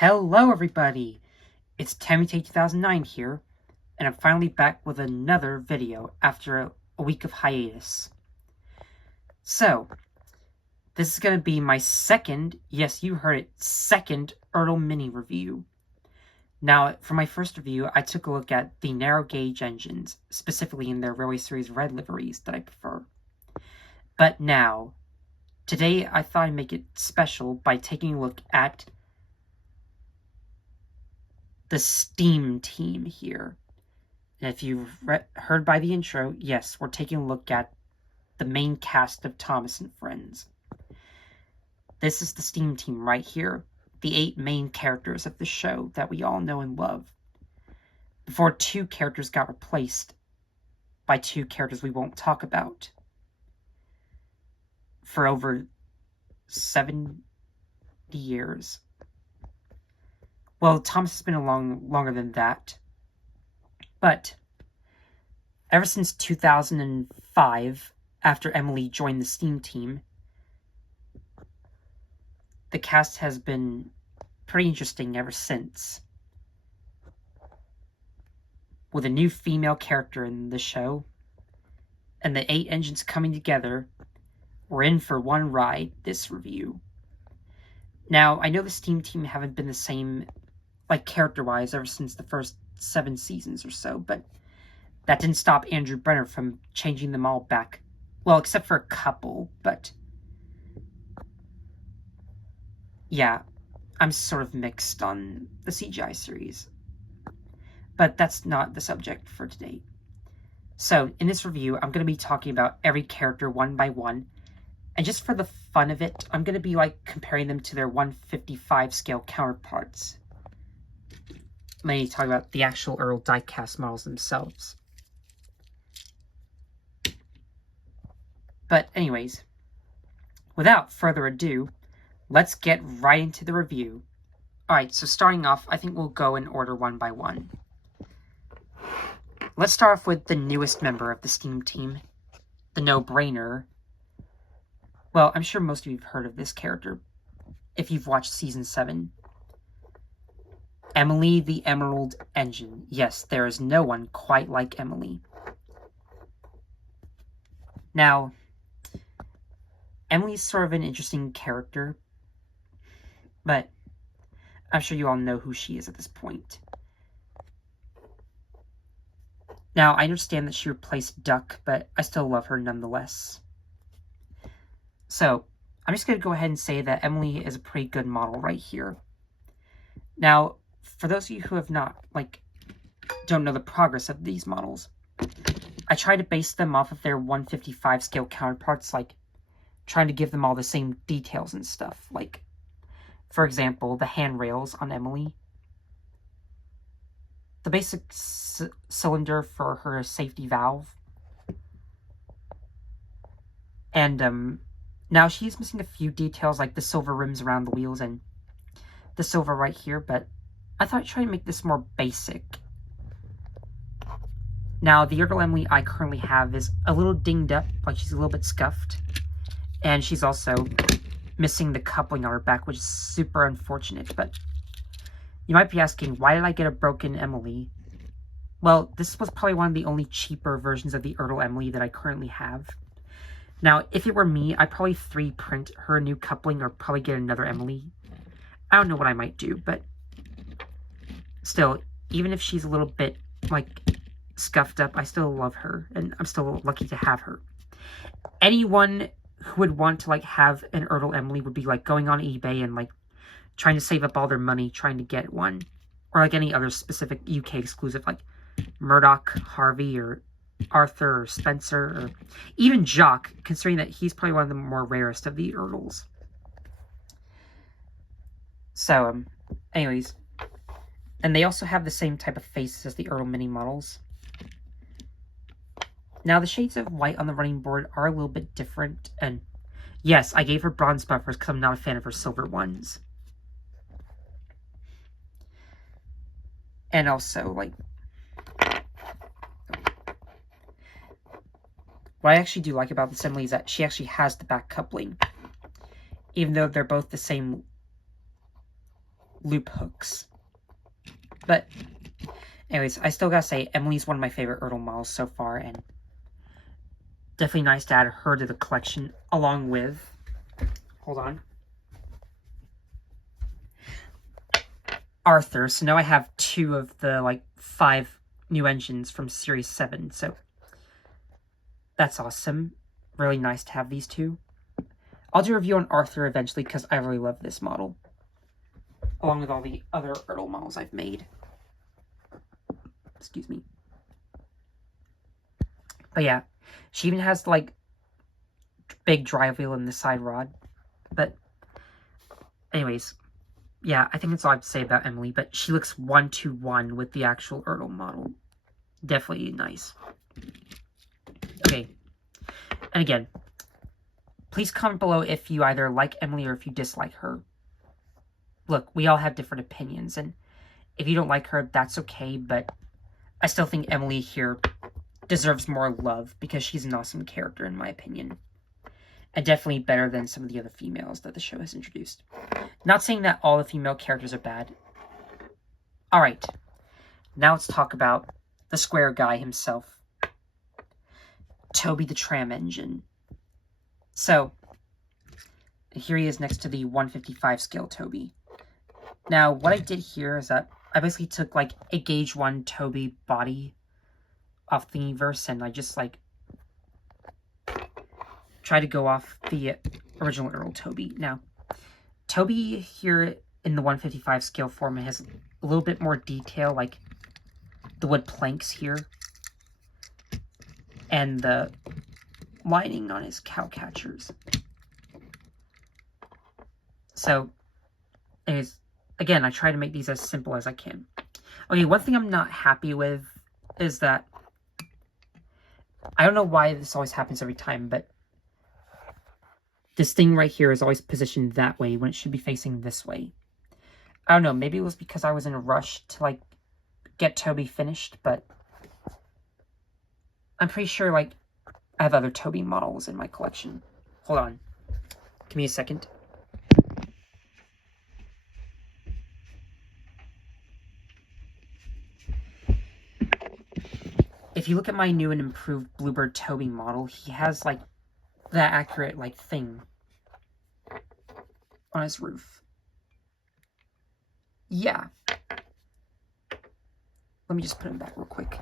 Hello everybody, it's TammyTake2009 here, and I'm finally back with another video after a week of hiatus. So, this is going to be my second, yes you heard it, second ertl mini review. Now, for my first review, I took a look at the narrow gauge engines, specifically in their Railway Series Red liveries that I prefer. But now, today I thought I'd make it special by taking a look at the Steam team here. And if you've heard by the intro, yes, we're taking a look at the main cast of Thomas and Friends. This is the Steam team right here, the 8 main characters of the show that we all know and love. Before 2 characters got replaced by 2 characters we won't talk about for over 70 years. Well, Thomas has been along longer than that. But ever since 2005, after Emily joined the Steam team, the cast has been pretty interesting ever since. With a new female character in the show, and the 8 engines coming together, we're in for one ride this review. Now, I know the Steam team haven't been the same, like, character-wise ever since the first 7 seasons or so, but that didn't stop Andrew Brenner from changing them all back. Well, except for a couple, but yeah, I'm sort of mixed on the CGI series. But that's not the subject for today. So, in this review, I'm going to be talking about every character one by one, and just for the fun of it, I'm going to be, like, comparing them to their 155 scale counterparts. I'm going to talk about the actual ertl diecast models themselves. But anyways, without further ado, let's get right into the review. Alright, so starting off, I think we'll go in order one by one. Let's start off with the newest member of the Steam team, the no-brainer. Well, I'm sure most of you have heard of this character if you've watched Season 7. Emily the Emerald Engine. Yes, there is no one quite like Emily. Now, Emily's sort of an interesting character, but I'm sure you all know who she is at this point. Now, I understand that she replaced Duck, but I still love her nonetheless. So, I'm just going to go ahead and say that Emily is a pretty good model right here. Now, for those of you who have not, don't know the progress of these models, I try to base them off of their 155 scale counterparts, trying to give them all the same details and stuff. For example, the handrails on Emily, the basic cylinder for her safety valve, and now she's missing a few details like the silver rims around the wheels and the silver right here, but I thought I'd try to make this more basic. Now, the ertl Emily I currently have is a little dinged up, she's a little bit scuffed, and she's also missing the coupling on her back, which is super unfortunate. But you might be asking, why did I get a broken Emily? Well, this was probably one of the only cheaper versions of the ertl Emily that I currently have. Now, if it were me, I'd probably 3 print her a new coupling or probably get another Emily. I don't know what I might do, but still, even if she's a little bit, scuffed up, I still love her, and I'm still lucky to have her. Anyone who would want to, have an ertl Emily would be, going on eBay and, trying to save up all their money trying to get one. Or, any other specific UK exclusive, Murdoch, Harvey, or Arthur, or Spencer, or even Jock, considering that he's probably one of the more rarest of the ertls. So, anyways. And they also have the same type of faces as the ertl mini models. Now, the shades of white on the running board are a little bit different, and yes, I gave her bronze buffers because I'm not a fan of her silver ones. And also, what I actually do like about this Emily is that she actually has the back coupling. Even though they're both the same loop hooks. But anyways, I still gotta say, Emily's one of my favorite ertl models so far, and definitely nice to add her to the collection, along with, hold on, Arthur. So now I have 2 of the, like, 5 new engines from Series 7, so that's awesome. Really nice to have these 2. I'll do a review on Arthur eventually, because I really love this model, along with all the other ertl models I've made. Excuse me. But yeah, she even has, like, big drive wheel in the side rod. But anyways, yeah, I think that's all I have to say about Emily, but she looks 1-to-1 with the actual ertl model. Definitely nice. Okay, and again, please comment below if you either like Emily or if you dislike her. Look, we all have different opinions, and if you don't like her, that's okay, but I still think Emily here deserves more love because she's an awesome character, in my opinion. And definitely better than some of the other females that the show has introduced. Not saying that all the female characters are bad. Alright, now let's talk about the square guy himself. Toby the tram engine. So, here he is next to the 155 scale Toby. Now, what I did here is that I basically took, like, a gauge 1 Toby body off Thingiverse, and I just, like, try to go off the original ertl Toby. Now, Toby here in the 155 scale form has a little bit more detail, like the wood planks here, and the lining on his cow catchers. So, anyways, again, I try to make these as simple as I can. Okay, one thing I'm not happy with is that, I don't know why this always happens every time, but this thing right here is always positioned that way when it should be facing this way. I don't know, maybe it was because I was in a rush to, like, get Toby finished, but I'm pretty sure, like, I have other Toby models in my collection. Hold on. Give me a second. If you look at my new and improved Bluebird Toby model, he has, like, that accurate, like, thing on his roof. Yeah. Let me just put him back real quick.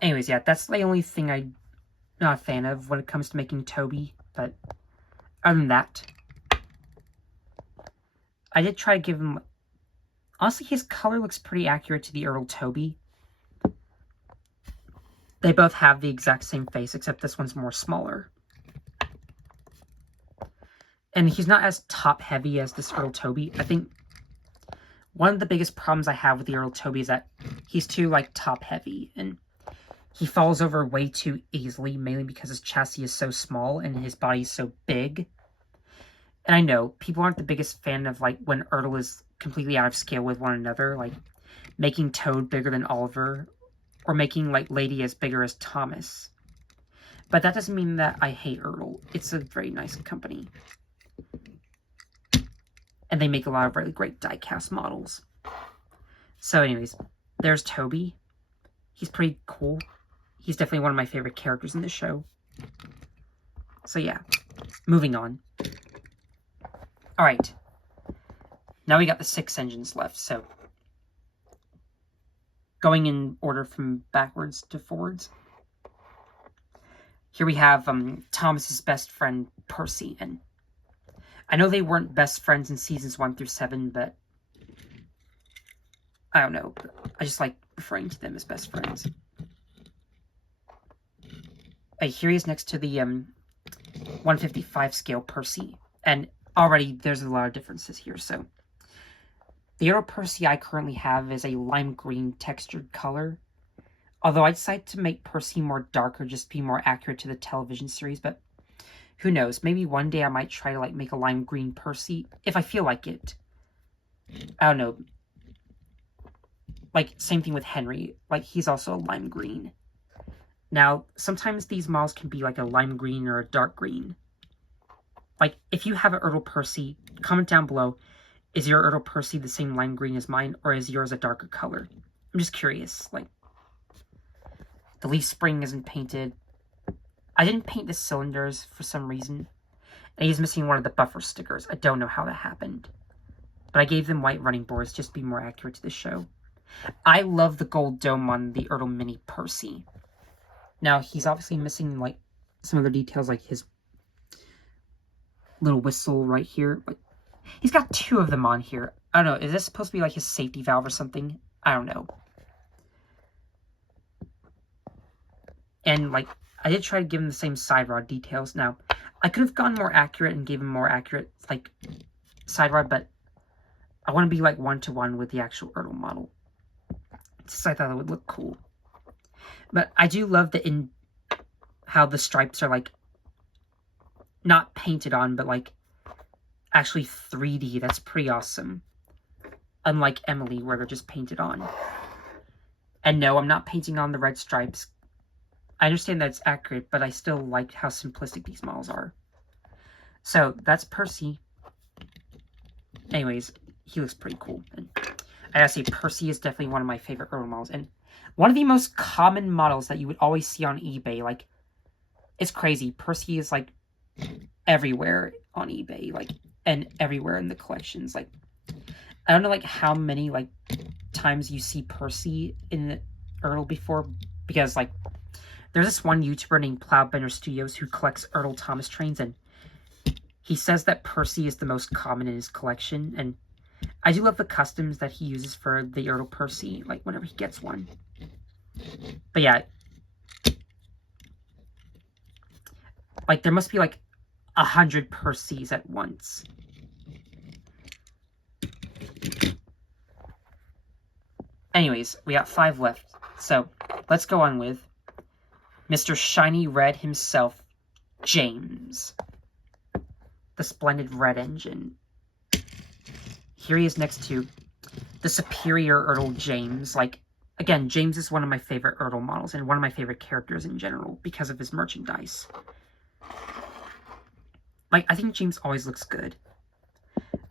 Anyways, yeah, that's the only thing I'm not a fan of when it comes to making Toby, but other than that, I did try to give him... Honestly, his color looks pretty accurate to the ertl Toby. They both have the exact same face, except this one's more smaller. And he's not as top-heavy as this ertl Toby. I think one of the biggest problems I have with the ertl Toby is that he's too, like, top-heavy, and he falls over way too easily, mainly because his chassis is so small and his body is so big. And I know, people aren't the biggest fan of, like, when ertl is completely out of scale with one another, like, making Toad bigger than Oliver, or making, like, Lady as bigger as Thomas. But that doesn't mean that I hate ertl. It's a very nice company. And they make a lot of really great die-cast models. So anyways, there's Toby. He's pretty cool. He's definitely one of my favorite characters in the show. So yeah, moving on. Alright. Now we got the 6 engines left, so going in order from backwards to forwards. Here we have Thomas's best friend, Percy, and I know they weren't best friends in seasons 1 through 7, but I don't know. I just like referring to them as best friends. Here he is next to the 155 scale Percy, and already there's a lot of differences here. So the ertl Percy I currently have is a lime green textured color, although I decided to make Percy more darker just to be more accurate to the television series, but who knows, maybe one day I might try to, like, make a lime green Percy, if I feel like it. I don't know. Like, same thing with Henry. Like, he's also a lime green. Now, sometimes these models can be like a lime green or a dark green. Like, if you have an ertl Percy, comment down below, is your ertl Percy the same lime green as mine, or is yours a darker color? I'm just curious. Like, the leaf spring isn't painted. I didn't paint the cylinders for some reason. And he's missing one of the buffer stickers. I don't know how that happened. But I gave them white running boards just to be more accurate to the show. I love the gold dome on the ertl Mini Percy. Now, he's obviously missing, like, some other details, like his little whistle right here. Like, he's got two of them on here. I don't know. Is this supposed to be, like, his safety valve or something? I don't know. And, like, I did try to give him the same side rod details. Now, I could have gone more accurate and gave him more accurate, like, side rod, but I want to be, like, one-to-one with the actual ertl model. Just I thought it would look cool. But I do love how the stripes are, like, not painted on, but, like, actually 3D. That's pretty awesome. Unlike Emily, where they're just painted on. And no, I'm not painting on the red stripes. I understand that it's accurate, but I still like how simplistic these models are. So, that's Percy. Anyways, he looks pretty cool. And I gotta say, Percy is definitely one of my favorite ertl models. And one of the most common models that you would always see on eBay. Like, it's crazy. Percy is, like, everywhere on eBay. Like, and everywhere in the collections. Like, I don't know, like, how many, like, times you see Percy in the ertl before. Because, like, there's this one YouTuber named Plowbender Studios who collects ertl Thomas trains. And he says that Percy is the most common in his collection. And I do love the customs that he uses for the ertl Percy, like, whenever he gets one. But yeah, like, there must be, like, 100 Percys at once. Anyways, we got 5 left. So, let's go on with Mr. Shiny Red himself, James. The splendid red engine. Here he is next to the superior ertl James. Like, again, James is one of my favorite ertl models and one of my favorite characters in general because of his merchandise. Like, I think James always looks good.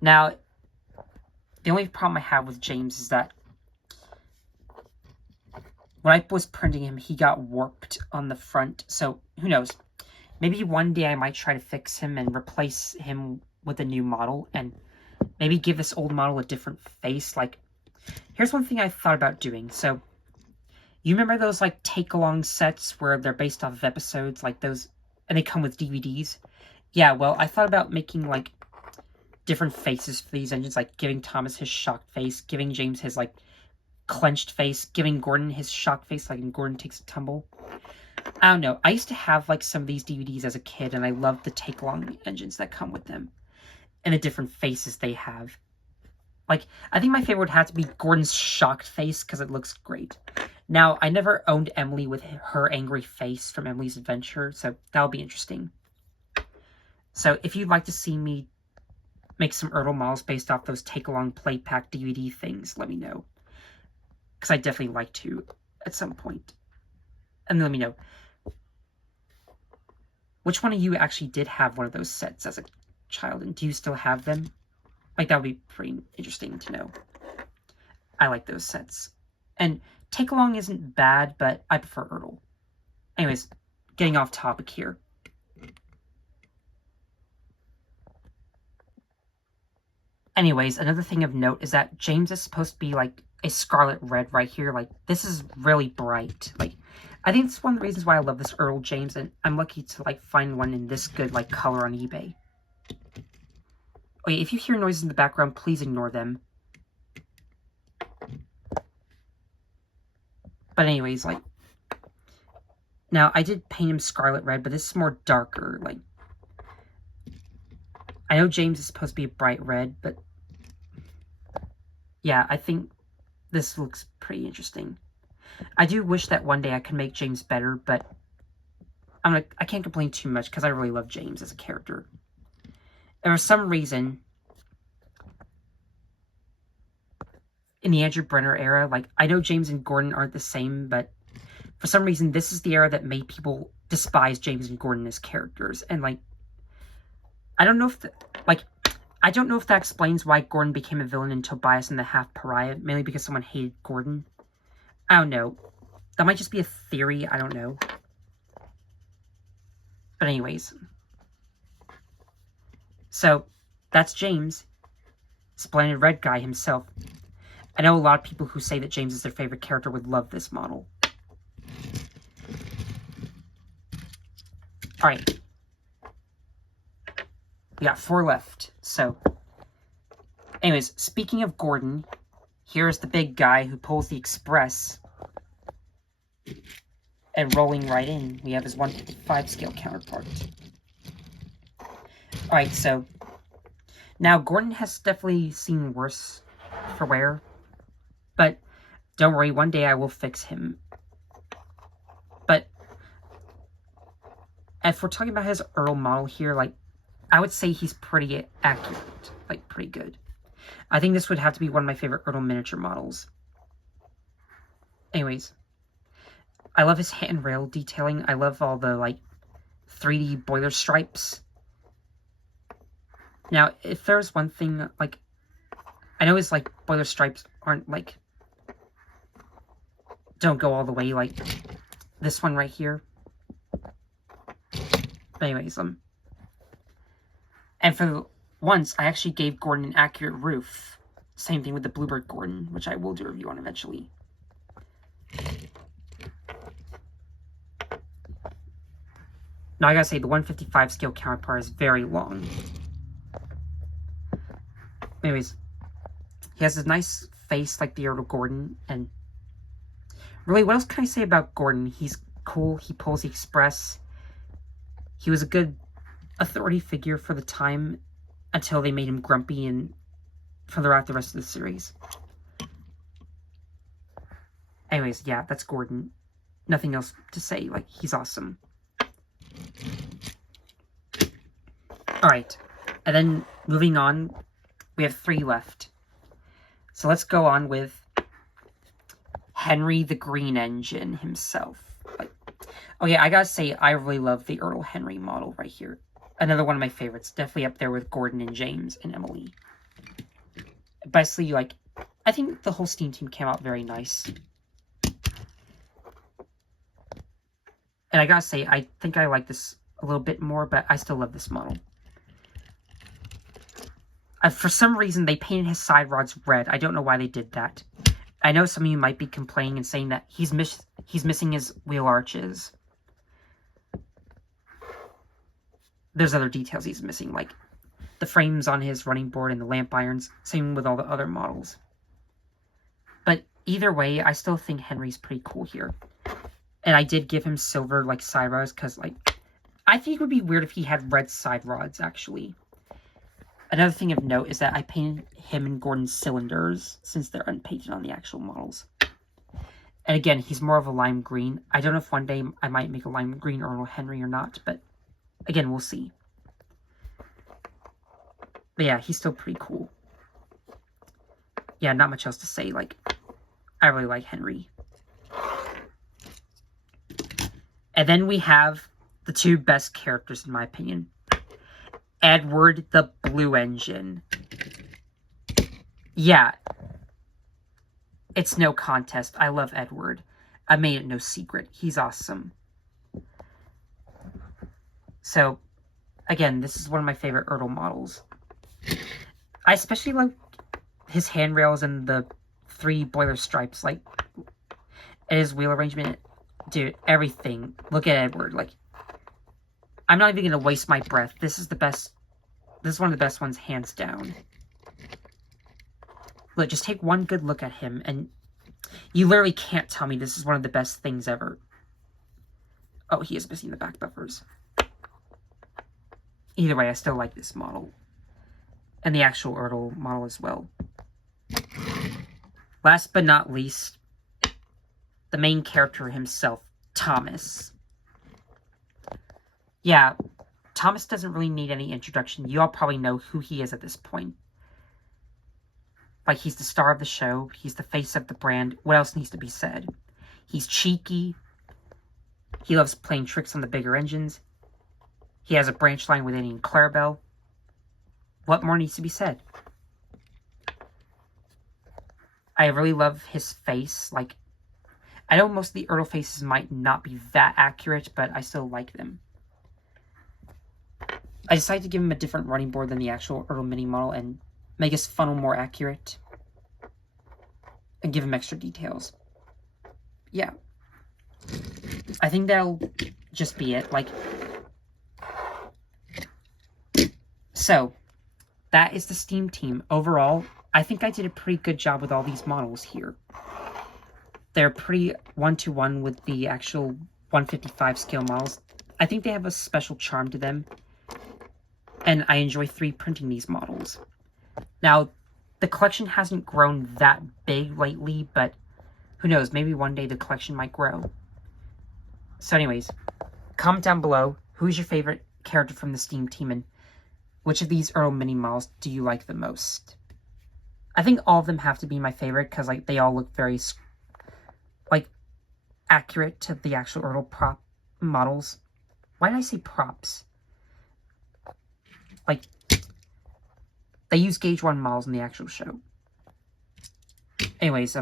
Now, the only problem I have with James is that when I was printing him, he got warped on the front. So, who knows? Maybe one day I might try to fix him and replace him with a new model and maybe give this old model a different face. Like, here's one thing I thought about doing. So, you remember those, like, take-along sets where they're based off of episodes, like those, and they come with DVDs? Yeah, well, I thought about making, like, different faces for these engines, like giving Thomas his shocked face, giving James his, like, clenched face, giving Gordon his shocked face, like, when Gordon takes a tumble. I don't know. I used to have, like, some of these DVDs as a kid, and I loved the take-along engines that come with them. And the different faces they have. Like, I think my favorite would have to be Gordon's shocked face, because it looks great. Now, I never owned Emily with her angry face from Emily's Adventure, so that'll be interesting. So, if you'd like to see me make some ertl models based off those take-along play pack DVD things, let me know. Because I'd definitely like to at some point. And then let me know. Which one of you actually did have one of those sets as a child, and do you still have them? Like, that would be pretty interesting to know. I like those sets. And take-along isn't bad, but I prefer ertl. Anyways, getting off topic here. Anyways, another thing of note is that James is supposed to be, like, a scarlet red right here. Like, this is really bright. Like, I think it's one of the reasons why I love this ertl James, and I'm lucky to, like, find one in this good, like, color on eBay. Okay, if you hear noises in the background, please ignore them. But anyways, like, now, I did paint him scarlet red, but this is more darker. Like, I know James is supposed to be a bright red, but yeah, I think this looks pretty interesting. I do wish that one day I could make James better, but I can't complain too much because I really love James as a character. And for some reason, in the Andrew Brenner era, like, I know James and Gordon aren't the same, but for some reason, this is the era that made people despise James and Gordon as characters. And, like, I don't know if, I don't know if that explains why Gordon became a villain in Tobias and the Half-Pariah, mainly because someone hated Gordon. I don't know. That might just be a theory, I don't know. But anyways. So, that's James. Splendid red guy himself. I know a lot of people who say that James is their favorite character would love this model. Alright. We got 4 left. So, anyways, speaking of Gordon, here's the big guy who pulls the express. And rolling right in, we have his 155 scale counterpart. Alright, so now Gordon has definitely seen worse for wear. But don't worry, one day I will fix him. But if we're talking about his ertl model here, like, I would say he's pretty accurate. Like, pretty good. I think this would have to be one of my favorite ertl miniature models. Anyways. I love his handrail detailing. I love all the, like, 3D boiler stripes. Now, if there's one thing, like, I know his, like, boiler stripes aren't, like, don't go all the way, like, this one right here. But anyways, and for once, I actually gave Gordon an accurate roof. Same thing with the Bluebird Gordon, which I will do a review on eventually. Now, I gotta say, the 155 scale counterpart is very long. Anyways, he has a nice face like the ertl Gordon, and really, what else can I say about Gordon? He's cool, he pulls the express. He was a good authority figure for the time until they made him grumpy and throughout the rest of the series. Anyways, yeah, that's Gordon. Nothing else to say, like, he's awesome. Alright, and then moving on, we have 3 left. So let's go on with Henry the Green Engine himself. Like, oh yeah, I gotta say, I really love the ertl Henry model right here. Another one of my favorites, definitely up there with Gordon and James and Emily. Basically, like, I think the whole Steam team came out very nice. And I gotta say, I think I like this a little bit more, but I still love this model. For some reason, they painted his side rods red. I don't know why they did that. I know some of you might be complaining and saying that he's missing his wheel arches. There's other details he's missing, like the frames on his running board and the lamp irons. Same with all the other models. But either way, I still think Henry's pretty cool here. And I did give him silver, like, side rods, because, like, I think it would be weird if he had red side rods, actually. Another thing of note is that I painted him and Gordon's cylinders, since they're unpainted on the actual models. And again, he's more of a lime green. I don't know if one day I might make a lime green ertl Henry or not, but again, we'll see. But yeah, he's still pretty cool. Yeah, not much else to say. Like, I really like Henry. And then we have the 2 best characters, in my opinion. Edward the Blue Engine. Yeah. It's no contest. I love Edward. I made it no secret. He's awesome. So, again, this is one of my favorite ertl models. I especially like his handrails and the 3 boiler stripes, like, and his wheel arrangement. Dude, everything. Look at Edward. Like, I'm not even going to waste my breath. This is the best. This is one of the best ones, hands down. Look, just take one good look at him, and you literally can't tell me this is one of the best things ever. Oh, he is missing the back buffers. Either way, I still like this model. And the actual ertl model as well. Last but not least, the main character himself, Thomas. Yeah, Thomas doesn't really need any introduction. You all probably know who he is at this point. Like, he's the star of the show. He's the face of the brand. What else needs to be said? He's cheeky. He loves playing tricks on the bigger engines. He has a branch line with Annie and Clarabelle. What more needs to be said? I really love his face. Like, I know most of the ertl faces might not be that accurate, but I still like them. I decided to give him a different running board than the actual ertl mini model and make his funnel more accurate. And give him extra details. Yeah. I think that'll just be it. Like, so, that is the Steam team. Overall, I think I did a pretty good job with all these models here. They're pretty one-to-one with the actual 155 scale models. I think they have a special charm to them. And I enjoy 3D printing these models. Now, the collection hasn't grown that big lately, but who knows, maybe one day the collection might grow. So anyways, comment down below, who's your favorite character from the Steam team, and which of these ertl mini models do you like the most? I think all of them have to be my favorite, because like they all look very, like, accurate to the actual ertl prop models. Why did I say props? Like, they use Gauge 1 models in the actual show. Anyways,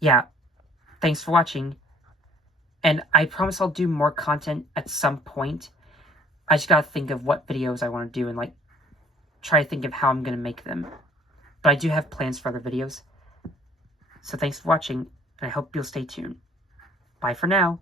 yeah, thanks for watching. And I promise I'll do more content at some point. I just gotta think of what videos I want to do and, like, try to think of how I'm gonna make them. But I do have plans for other videos. So thanks for watching, and I hope you'll stay tuned. Bye for now.